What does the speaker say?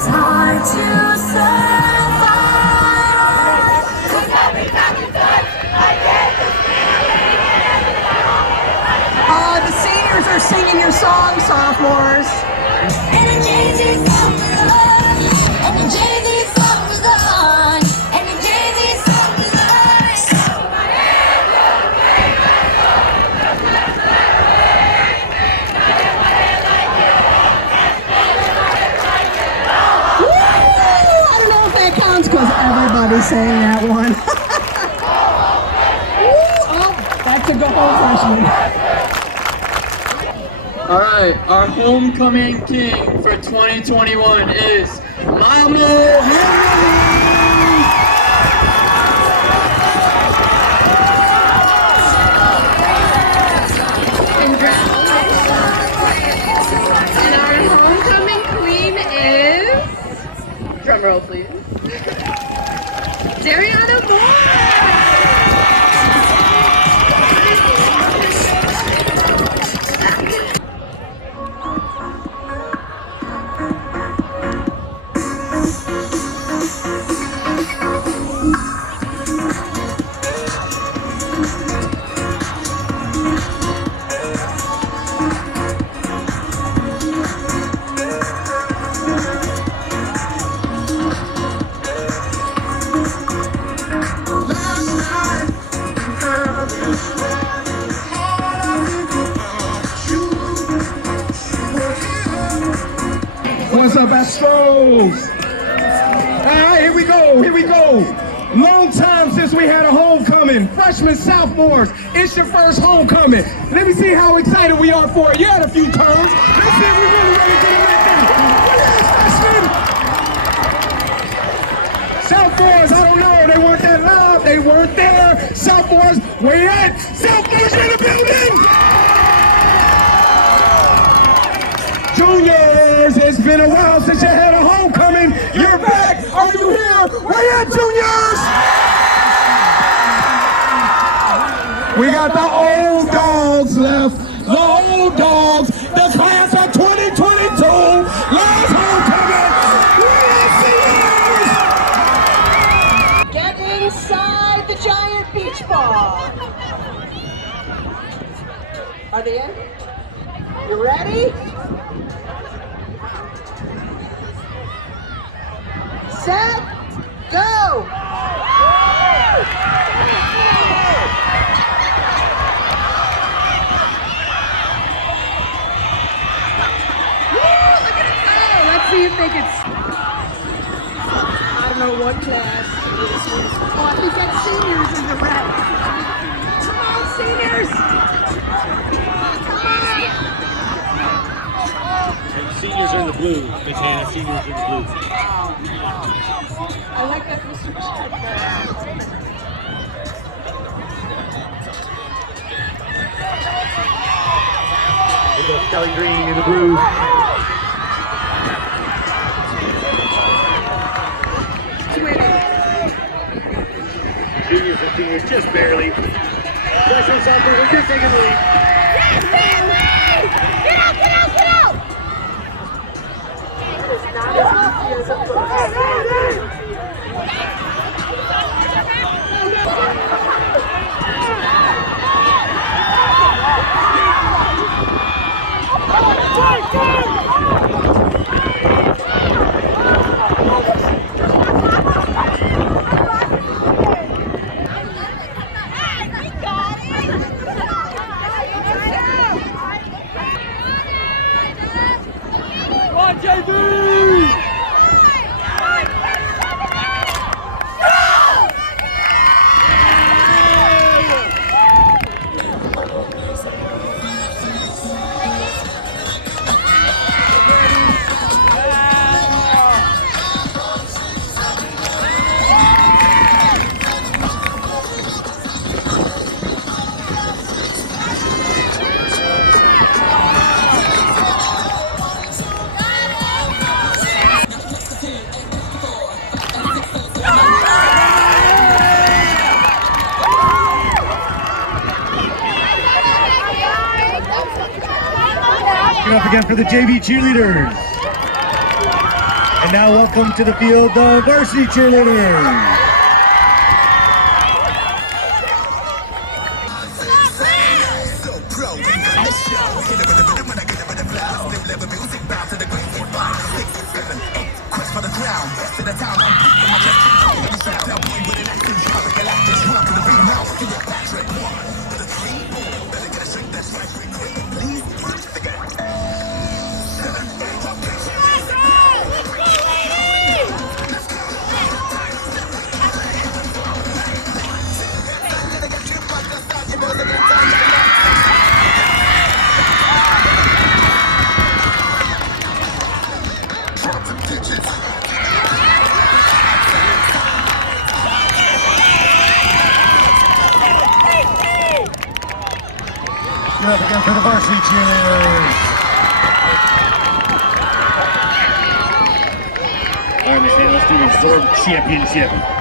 it's hard to survive. 'Cause every time you touch, I get the feeling. The seniors are singing your song, sophomores. And the Jay-Z song is on. And the Jay-Z song is on. And the Jay-Z song is on. So my hands up, I don't know if that counts because everybody sang that one. Oh, that could go home freshman. All right, our homecoming king for 2021 is Mama Henry. And our homecoming queen is, drum roll please, Dariana Moore. What's up, Astros? All right, here we go, here we go. Long time since we had a homecoming. Freshmen, sophomores, it's your first homecoming. Let me see how excited we are for it. You had a few turns. Let's see if we really ready to get it right now. Freshmen! Sophomores, I don't know, they weren't that loud, they weren't there. Sophomores, where you at? Sophomores in the building! Juniors, it's been a while since you had a homecoming. You're back. Are you here? Where you at, juniors? We got the old dogs left. The old dogs. The class of 2022. Last homecoming. Get inside the giant beach ball. Are they in? You ready? Set, go! Let's see if they can. I don't know what class it is. Oh, we got seniors in the red. Come on, seniors! And seniors are in the blue. Miss Hannah, seniors in the blue. I like that Mr. Chad. We got Kelly Green in the blue. Juniors and seniors just barely. Freshmen, sophomores are just taking the lead. Yes, man, lead! Get out, get out, get out! Give it up again for the JV cheerleaders. And And now welcome to the field the varsity cheerleaders. Give it up again for the varsity cheerleaders. All right, Miss Hannah, let's do the Zorb Championship.